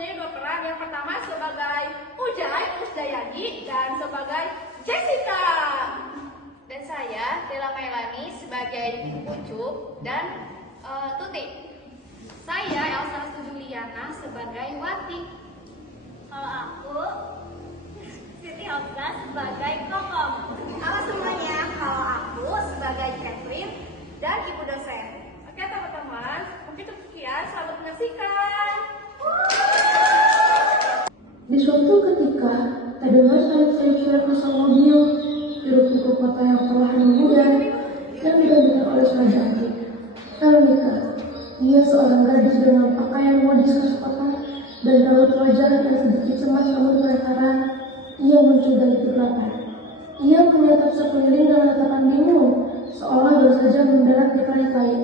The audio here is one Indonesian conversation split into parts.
mempunyai dua peran. Yang pertama sebagai Ujay, Usdayani, dan sebagai Jessica. Dan saya, Dela Mailani, sebagai Ucup dan Tuti. Saya, Elsa Juliana, sebagai Wati. Kalau aku, Siti Hafsa sebagai Kokom. Halo semuanya, kalau aku sebagai Catherine dan ibu dosen. Oke teman-teman, mungkin cukup sekian, selamat menyaksikan. Di suatu ketika, terdengar sayup-sayup asal mobil, hiruk-pikuk kota yang perlahan memudar, dan digantikan oleh suara cantik. Veronica, dia seorang gadis dengan pakaian modis khas kota dan raut wajah yang sedikit cemas namun kelihatan. Ia muncul dari kegelapan. Ia menatap sekeliling dengan tatapan bingung, seolah baru saja mendarat di planet.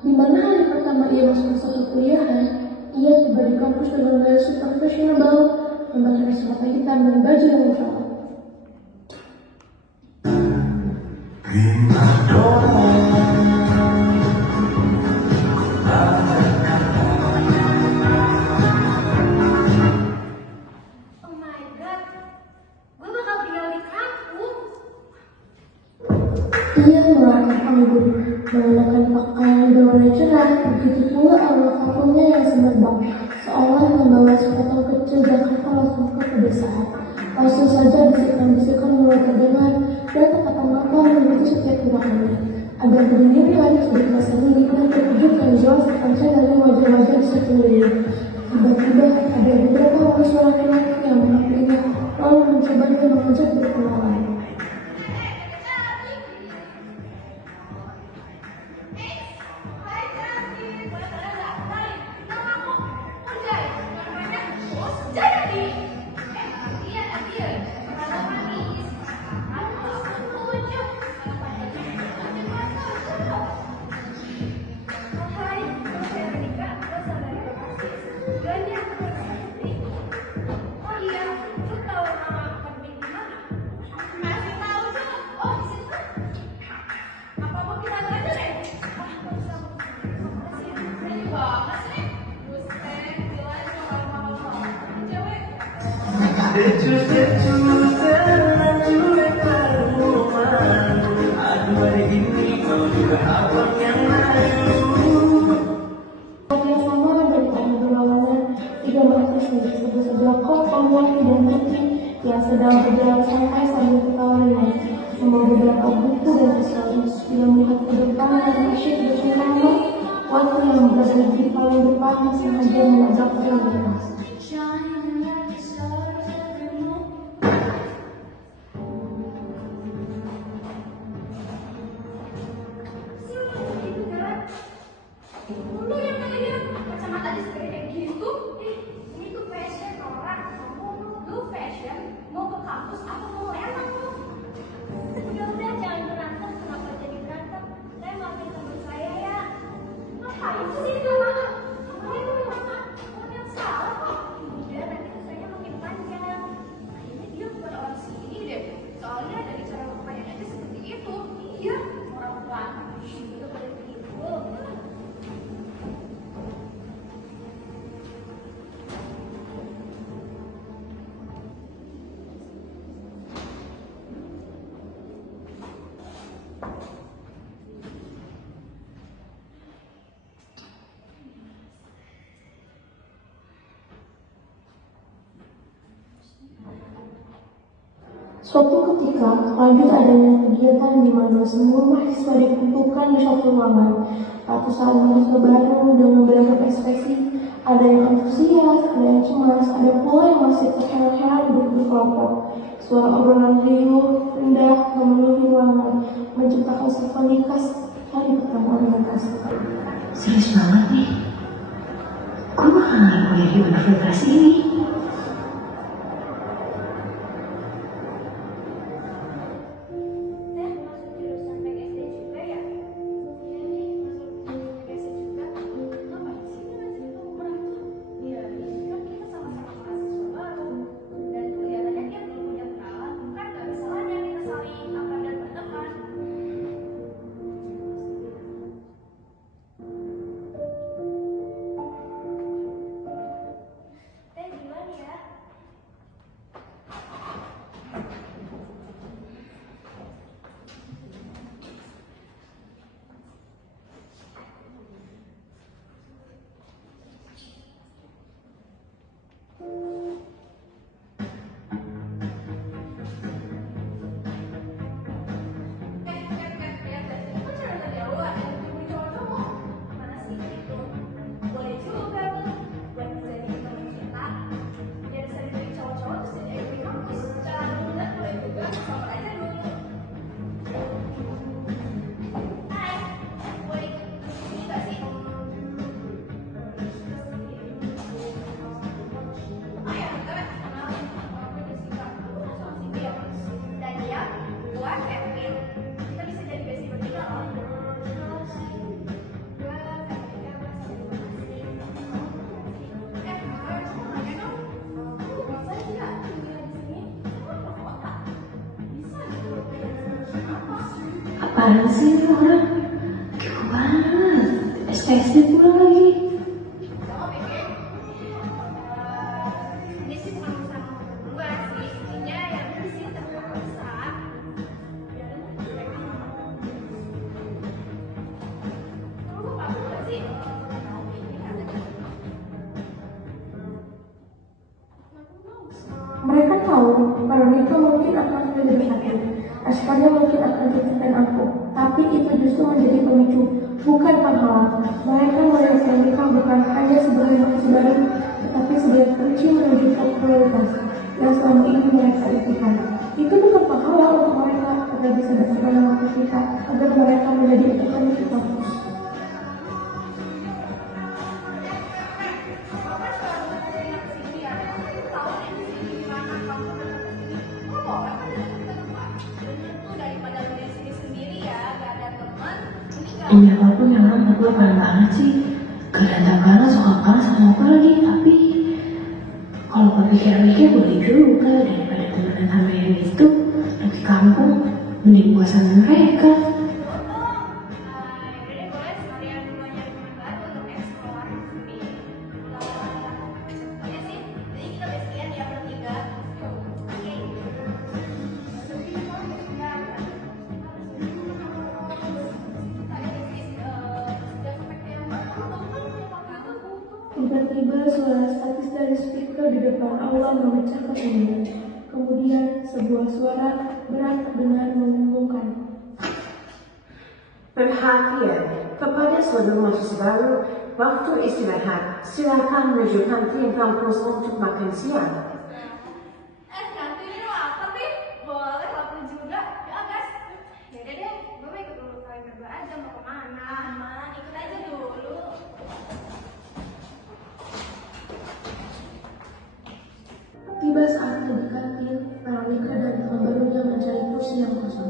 Di mana hari pertama ia masuk ke satu kuliahan, ia tiba di kampus dengan gaya super fashionable, memakai kacamata hitam dan baju yang mewah. Oh my god, gue bakal tinggal di kampung. Ia melangkah anggun, mengenakan pakaian berwarna cerah, begitu pula arwah kampungnya yang semerbak, seolah membawa sepotong kecil Jakarta langsung ke pedesaan. Langsung saja bisikan-bisikan mulai terdengar, dan kata mata mengikuti setiap gerakannya. Agar berdiri sudah terasa dingin dan terkejut yang jelas terpancar dari wajah-wajah di sekelilingnya. Tiba-tiba ada beberapa orang laki-laki yang menghampirinya, lalu mencobanya mengajak berkenalan. Yang sama dari obrolannya tiga mereka sebelah Kokom, Wati, dan Tuti yang sedang berjalan santai sambil ketawa ringan, membawa beberapa buku dan sesuatu. Bila melihat ke depan dan asyik bersama, Wati yang berada di paling depan sengaja menabrak mereka. Udah, jangan berantem. Kenapa jadi berantem? Saya maafin teman saya ya. Ngapain sih dia marah? Ngapain lu marah? Orang yang salah kok. Udah, nanti usahanya makin panjang. Kayaknya dia bukan orang sini deh. Soalnya dari cara berpakaiannya aja seperti itu. Iya, orang pelakor. Itu pada begitu. Suatu ketika, lanjut adanya kegiatan di mana semua mahasiswa dikumpulkan di satu ruangan. Ratusan mahasiswa baru dengan beragam ekspresi. Ada yang antusias, ada yang cemas, ada pula yang masih terheran-heran duduk berkelompok. Suara obrolan riuh, rendah, memenuhi ruangan, menciptakan simfoni khas hari pertemuan mereka. Serius banget nih, gue bakalan kuliah di universitas ini. buat Kevin. Kita bisa jadi bestie bertiga loh. Apaan sih ini orang? Kepo banget. SKSD pula lagi. Jangan pikir. Ini sih bukan urusan berdua sih. Intinya yang di sini terpaksa. Lu apa sih? Mereka tahu kalau Nika mungkin akan menjadi hati, Askanya mungkin akan ciptakan aku, tapi itu justru menjadi pemicu, bukan penghalang. Mereka melihat Nika bukan hanya sebagai manusia baru, tetapi sebagai kunci menuju ke prioritas yang selama ini mereka impikan. Itu bukan penghalang untuk mereka agar bisa bersama dengan kita, agar mereka menjadi ekonomi fokus. Ini apapun yang orang berdua parah banget sih. Ganteng banget, suka banget sama aku lagi. Tapi kalau gue pikir-pikir boleh juga daripada temenan sama yang itu. Lebih kampung, mending gue sama mereka. Tiba-tiba suara statis dari speaker di depan aula memecahkan hening. Kemudian sebuah suara berat terdengar mengumumkan. Perhatian kepada saudara mahasiswa baru, waktu istirahat, silakan menuju kantin kampus untuk makan siang. Kantin ini apa sih? Boleh lapar juga. Ya guys. Yaudah deh, gue mau ikut dulu kalian berdua aja mau kemana? Aman, ikut aja dulu. Tiba saatnya di kantin, Veronica dan teman barunya mencari kursi yang kosong.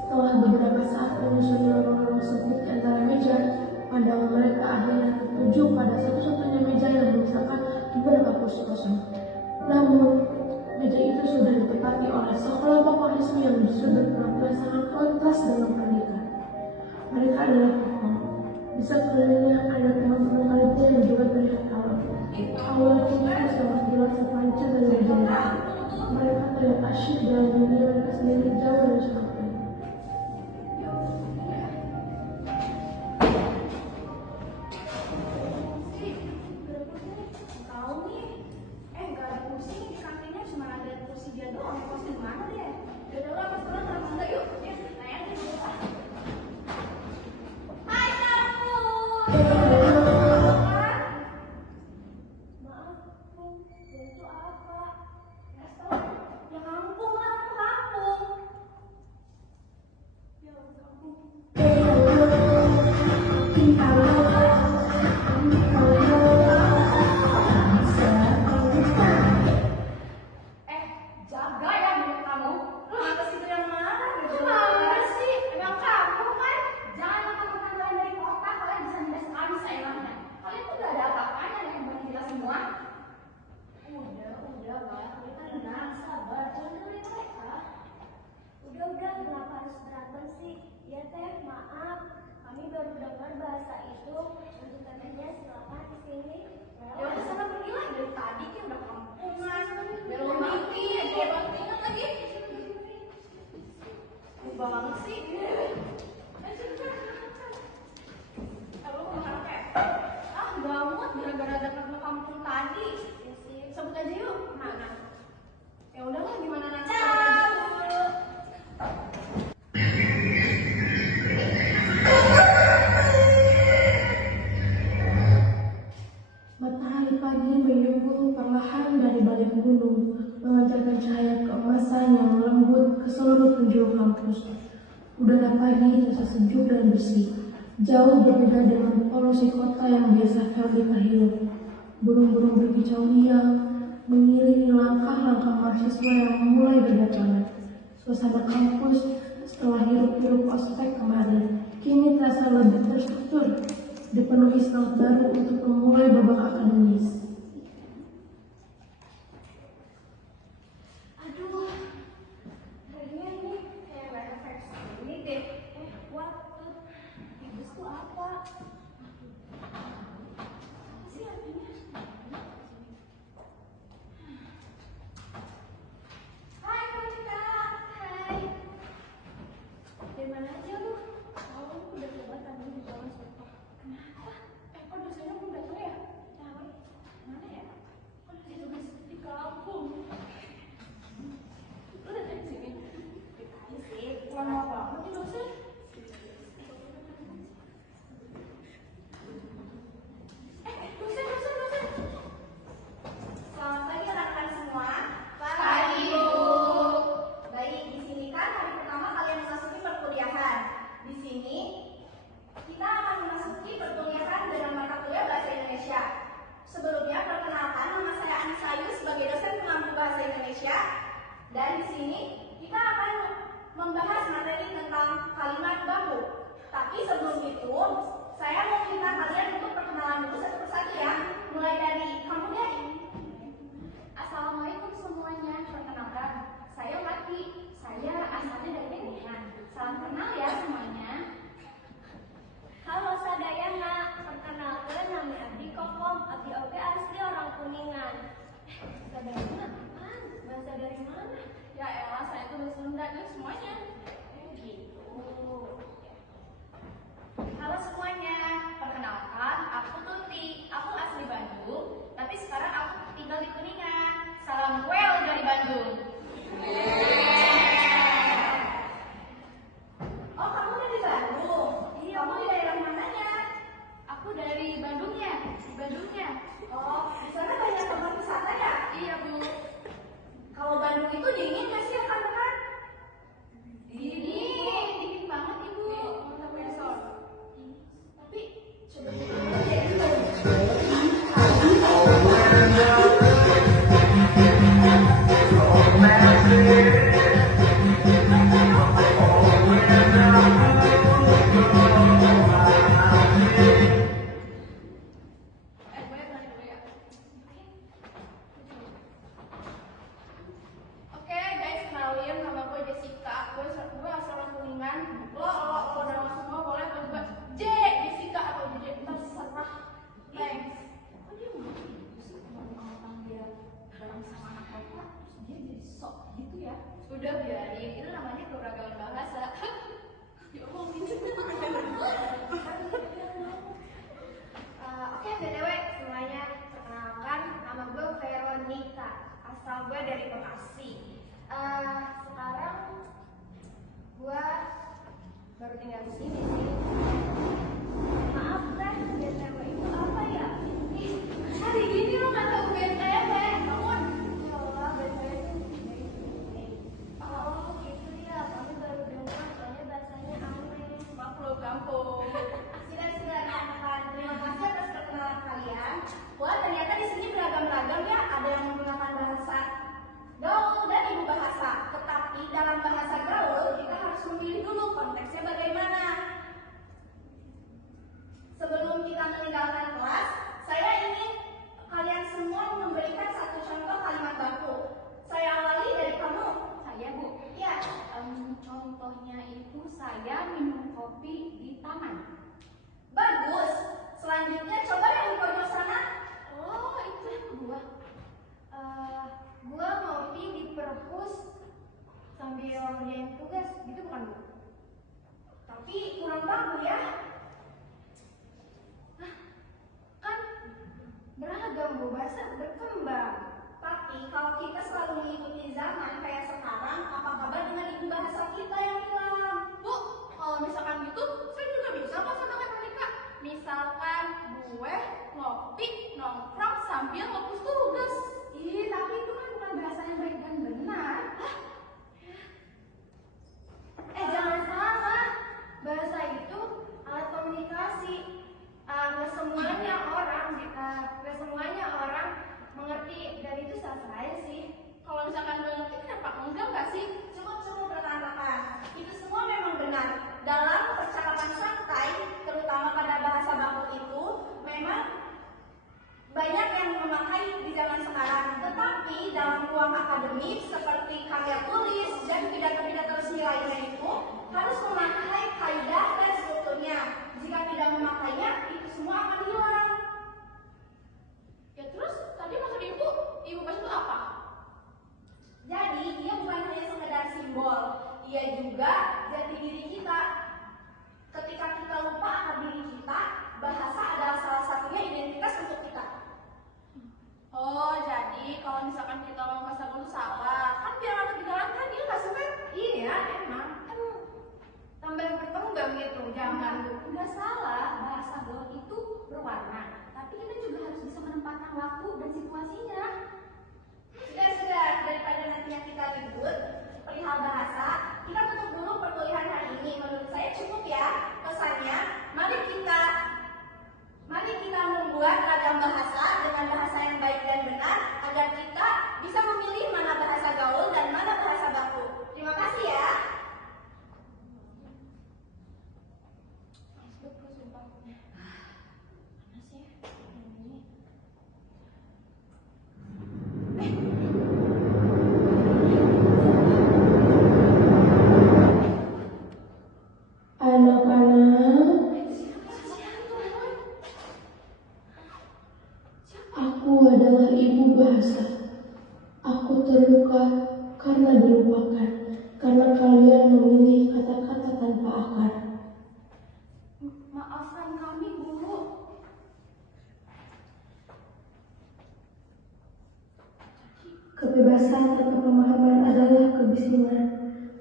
Setelah beberapa saat menyusuri lorong-lorong sempit di antara meja, pandangan mereka akhirnya tertuju pada satu-satunya meja yang menyisakan beberapa kursi kosong. Namun, meja itu sudah ditempati oleh sekelompok mahasiswa yang justru berpenampilan sangat kontras dengan pernikahan. Mereka adalah tokoh. Di sekelilingnya ada teman-teman kalinya yang juga terlihat kalem. Aula itu sangat jelas sepanjang dan berjalan. Mereka terlihat asyik dalam dunia mereka sendiri jauh dari siapapun. Tahu nih. Nggak ada kursi nih di kantinnya, cuma ada kursi dia doang. Kursi di mana deh? Udah lah, mas Tuhan, terang enggak yuk. Ya, nanya aja dulu lah. Hai kamu. Maaf, Pung. Dan itu apa? Restoran? Ya kampung lah, aku kampung. Ya kampung. Jaga ya mulut kamu. Kenapa sih yang marah? Gimana sih? Emang kamu kan? Jangan mentang-mentang kalian dari kota, kalian bisa minta sekali seenaknya. Kalian tuh gak ada apa-apanya dengan kita semua. Udah, Mbak. Kita tenang, sabar. Jangan dengerin mereka. Udah, kenapa harus berantem sih? Ya, Teh, maaf. Kami baru dengar bahasa itu. Untuk katanya silakan di sini. Ya udah sana pergi lah, dari tadi kan udah kampungan. Belum dikit, belum ingat lagi. Banget sih. Lu mau makan apa ya? Gak mood gara-gara datang ke kampung tadi. Sebut aja yuk. Mana? Ya udahlah, gimana nanti? Matahari pagi menyungguh perlahan dari balik gunung, memancarkan cahaya keemasan yang melembut ke seluruh penjuru kampus. Udara pagi terasa sejuk dan bersih, jauh berbeda dengan polusi kota yang biasa Veronica hirup. Burung-burung berkicau riang, mengiringi langkah-langkah mahasiswa yang mulai berdatangan. Suasana kampus setelah hiruk-pikuk ospek kemarin kini terasa lebih terstruktur, dipenuhi semangat baru untuk memulai babak akademis. Aduh, kayaknya ini kayak gak efek ini deh. What? Bibus tuh apa? Apa sih artinya? Hai Monica. Hai. Dari mana aja lu? Oh, lu udah coba tadi di bawah sofa. Kenapa? Kok dosennya belum datang ya? Tahu? Mana ya? Kok ditulis di kampung? Lu udah dari sini? Ayo sih, lama banget nih dosen. Dosen. Selamat pagi rekan semua. Pagi, Bu. Baik, di sini kan hari pertama kalian memasuki perkuliahan. Di sini kita akan memasuki perkuliahan dengan mata kuliah bahasa Indonesia. Sebelumnya perkenalkan, nama saya Anissa Ayu sebagai dosen pengampu bahasa Indonesia. Dan di sini kita akan membahas materi tentang kalimat baku. Tapi sebelum itu, saya mau minta kalian untuk perkenalan dulu satu persatu ya. Mulai dari kamu deh. Assalamualaikum semuanya, perkenalkan, saya Lati. Saya asalnya dari Kuningan. Salam kenal ya semuanya. Halo sadayana, perkenalkan nama Abdi Kokom. Abdi oge asli orang Kuningan. Sadayana apaan? Bahasa dari mana? Ya elah, saya tuh bahasa Sunda tuh semuanya. Gitu. Halo semuanya, perkenalkan aku Tuti. Aku asli Bandung, tapi sekarang aku tinggal di Kuningan. Salam well dari Bandung. Oh, kamu dari Bandung? Iya, Kamu di daerah mananya? Aku dari Bandungnya, di Bandungnya. Oh, di sana banyak tempat wisata ya? Iya, Bu. Kalau Bandung itu dingin nggak sih rekan-rekan? Dingin banget Ibu. Tapi coba deh gitu. Oke guys, kenalin nama gue Jessica. Gue asal orang Kuningan. Lo nama semua boleh atau gue Jessica atau JJ, terserah. Thanks. Kok dia mau panggil bareng sama anak kota, terus dia jadi sok gitu ya? Udah biarin, itu namanya keberagaman bahasa. Ya Allah, Oke, BTW semuanya, perkenalkan nama gue Veronica. Asal gue dari Bekasi. Sekarang gue baru tinggal di sini sih. Maaf teh, BTW itu apa ya? Ih, hari gini lo nggak tahu BTW, bangun. Ya Allah, BTW itu. Oh gitu ya, kami baru dengar soalnya bahasanya aneh. Makhluk kampung. Silakan rekan-rekan. Terima kasih atas perkenalan kalian. Wah, ternyata di sini beragam-ragam ya. Ada yang menggunakan bahasa gaul dan ibu bahasa. Tetapi dalam bahasa gaul kita harus memilih dulu konteksnya bagaimana. Sebelum kita meninggalkan kelas, saya ingin kalian semua memberikan satu contoh kalimat baku. Saya awali dari kamu. Saya Bu. Ya, Contohnya itu saya minum kopi di taman. bagus. Selanjutnya coba yang di pojok sana. Oh itu yang kedua. Gua ngopi di perpus sambil ngerjain tugas, gitu bukan Bu? Tapi kurang baku ya. Kan beragam Bu, bahasa berkembang. Tapi kalau kita selalu mengikuti zaman kayak sekarang, apa kabar dengan ibu bahasa kita yang hilang? Bu, kalau misalkan gitu, saya juga bisa kok sama kayak Monica. Misalkan gue ngopi, nongkrong sambil ngepus tugas. Ih, tapi itu kan bukan bahasa yang baik dan benar. Jangan salah, bahasa itu alat komunikasi. Nggak semuanya orang mengerti, dan itu sah-sah aja sih. Kalau misalkan gue ngerti, kenapa enggak nggak sih? Cukup juga jati diri kita. Ketika kita lupa akan diri kita, bahasa adalah salah satunya identitas untuk kita. Oh, jadi kalau misalkan kita ngomong bahasa gaul salah, kan biar anak dijalankan dia nggak suka. Iya, emang kan tambah berkembang gitu zaman dulu. Nggak salah, bahasa gaul itu berwarna, tapi kita juga harus bisa menempatkan waktu dan situasinya. Sudah, daripada nantinya kita ribut perihal bahasa, kita tutup dulu perkuliahan hari ini. Menurut saya cukup ya pesannya. Mari kita membuat ragam bahasa dengan bahasa yang baik dan benar agar kita bisa memilih mana bahasa gaul dan mana bahasa baku. Terima kasih ya. Anak-anak, aku adalah ibu bahasa. Aku terluka karena dilupakan, karena kalian memilih kata-kata tanpa akar. Maafkan kami, Guru. Kebebasan tanpa pemahaman adalah kebisingan.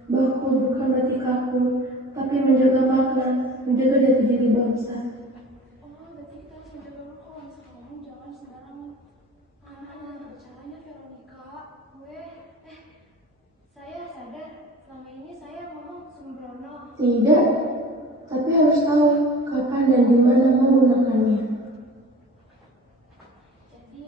Baku bukan berarti kaku, tapi menjaga makna, menjaga jati diri bangsa. Oh, berarti kita harus menjaga dulu kalau misalkan ngomong jangan sembarangan. Caranya Veronica. Saya sadar selama ini saya ngomong sembrono. Tidak, tapi harus tahu kapan dan di mana menggunakannya. Jadi,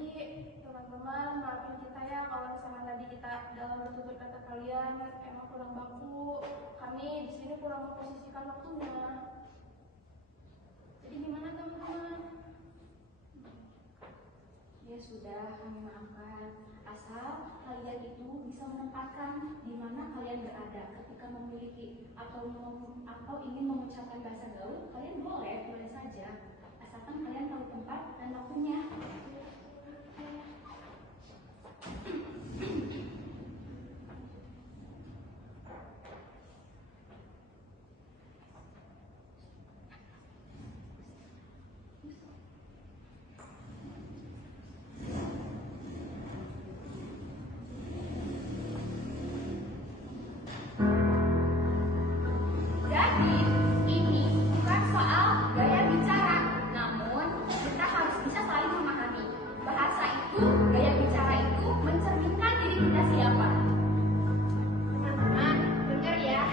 teman-teman, maafin kita ya kalau misalkan tadi kita dalam bertutur kata kalian emang kurang baku. Kami di sini kurang memposisikan waktunya. Jadi gimana teman-teman? Ya sudah, kami maafkan. Asal kalian itu bisa menempatkan di mana kalian berada ketika memiliki atau ingin mengucapkan bahasa gaul, kalian boleh saja. Asalkan kalian tahu tempat dan waktunya. Jadi, ini bukan soal gaya bicara, namun kita harus bisa saling memahami. Bahasa itu, gaya bicara itu mencerminkan diri kita siapa. Teman-teman, dengar ya.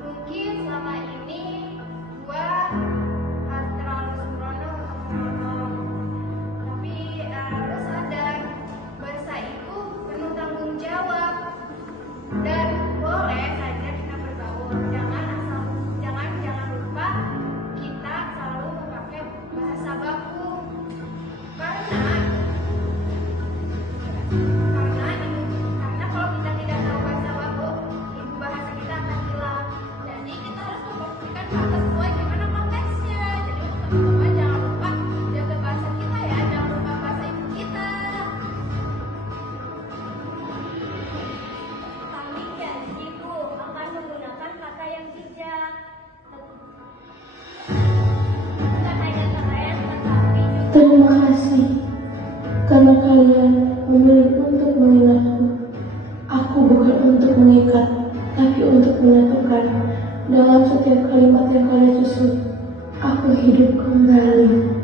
Mungkin selama ini gua terlalu sembrono untuk ngomong. Tapi lo sadar bahasa itu penuh tanggung jawab dan boleh saja kita bergaul. Jangan lupa kita selalu memakai bahasa baku karena kalau kita tidak tahu bahasa baku, ibu bahasa kita akan hilang. Jadi kita harus memposisikan bahasa sesuai gimana konteksnya. Jadi untuk teman-teman jangan lupa jaga bahasa kita ya, jangan lupa bahasa ibu kita. Kami janji Bu akan menggunakan kata yang bijak. Bukan hanya kalian, tetapi juga Terima kasih karena kalian memilih untuk mengingatku. Aku bukan untuk mengikat, tapi untuk menyatukan. Dalam setiap kalimat yang kalian susun, aku hidup kembali.